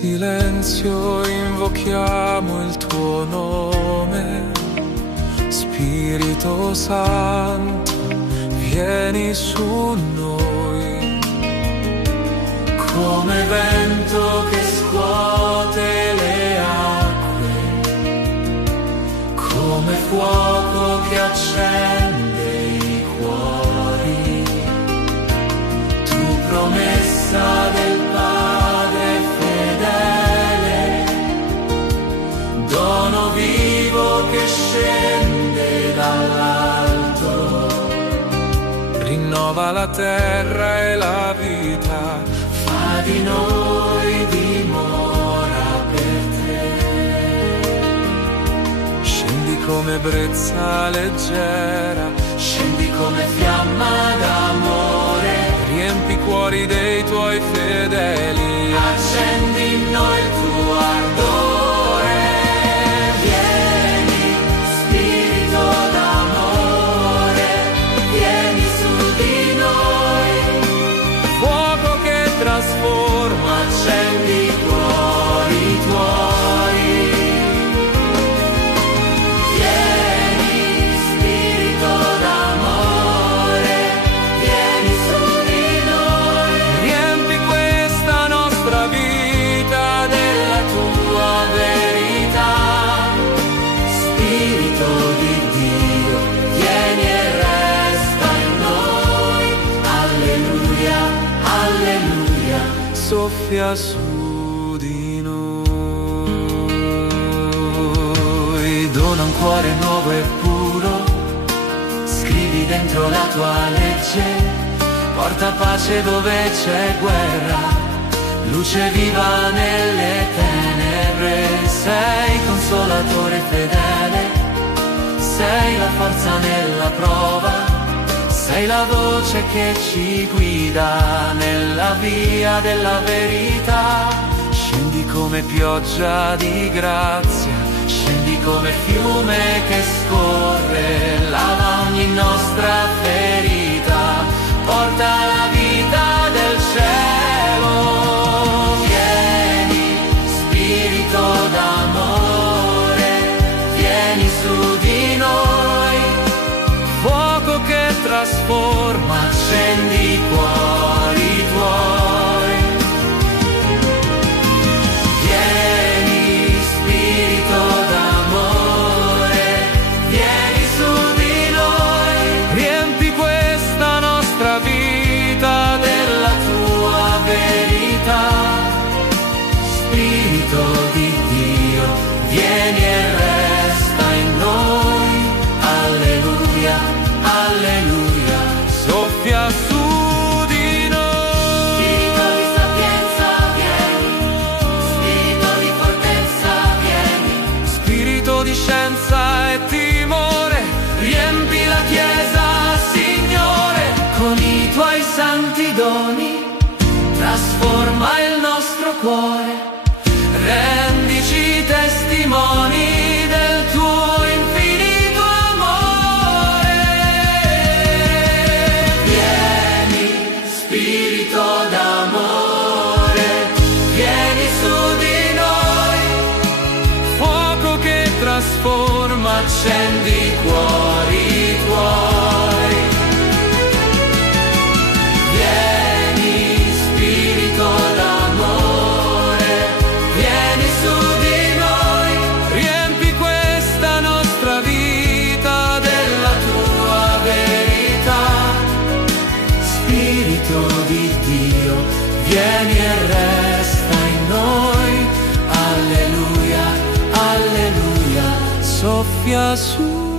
silenzio invochiamo il tuo nome. Spirito Santo, vieni su noi. Come vento che scuote le acque, come fuoco che accende i cuori. Tu promessa del Padre fedele, dono vivo che scende dall'alto, rinnova la terra e la vita, fa di noi dimora per te. Scendi come brezza leggera, scendi come fiamma d'amore, riempi i cuori dei tuoi fedeli, accendi in noi il tuo ardore. Vieni, Spirito d'amore, vieni su di noi, fuoco che trasforma, accendi i cuori tuoi. Vieni, Spirito d'amore, vieni su di noi, riempi questa nostra vita della tua verità. Spirito di Dio, vieni e resta in noi. Alleluia, alleluia, soffia su di noi. Dona un cuore nuovo e puro, scrivi dentro la tua legge, porta pace dove c'è guerra, luce viva nelle tenebre. Sei consolatore fedele, sei la forza nella prova, sei la voce che ci guida nella via della verità. Scendi come pioggia di grazia, scendi come fiume che scorre, lava ogni nostra ferita, porta la vita del cielo. Vieni, Spirito d'amore, vieni su di noi, fuoco che trasforma, accendi i cuori tuoi. Vieni, Spirito d'amore, vieni su di noi, riempi questa nostra vita della tua verità. Spirito di Dio, vieni e resta in noi. Alleluia, alleluia, soffia su di noi. Spirito di sapienza, vieni, spirito di fortezza, vieni, spirito di scienza e timore, riempi la Chiesa, Signore, con i tuoi santi doni, trasforma il nostro cuore, rendici testimoni del tuo infinito amore. Vieni, Spirito d'amore, vieni su di noi, fuoco che trasforma, accendi i cuori tuoi. Vieni, Spirito d'amore, vieni su di noi, riempi questa nostra vita della tua verità. Spirito di Dio, vieni e resta in noi. Alleluia, alleluia, soffia su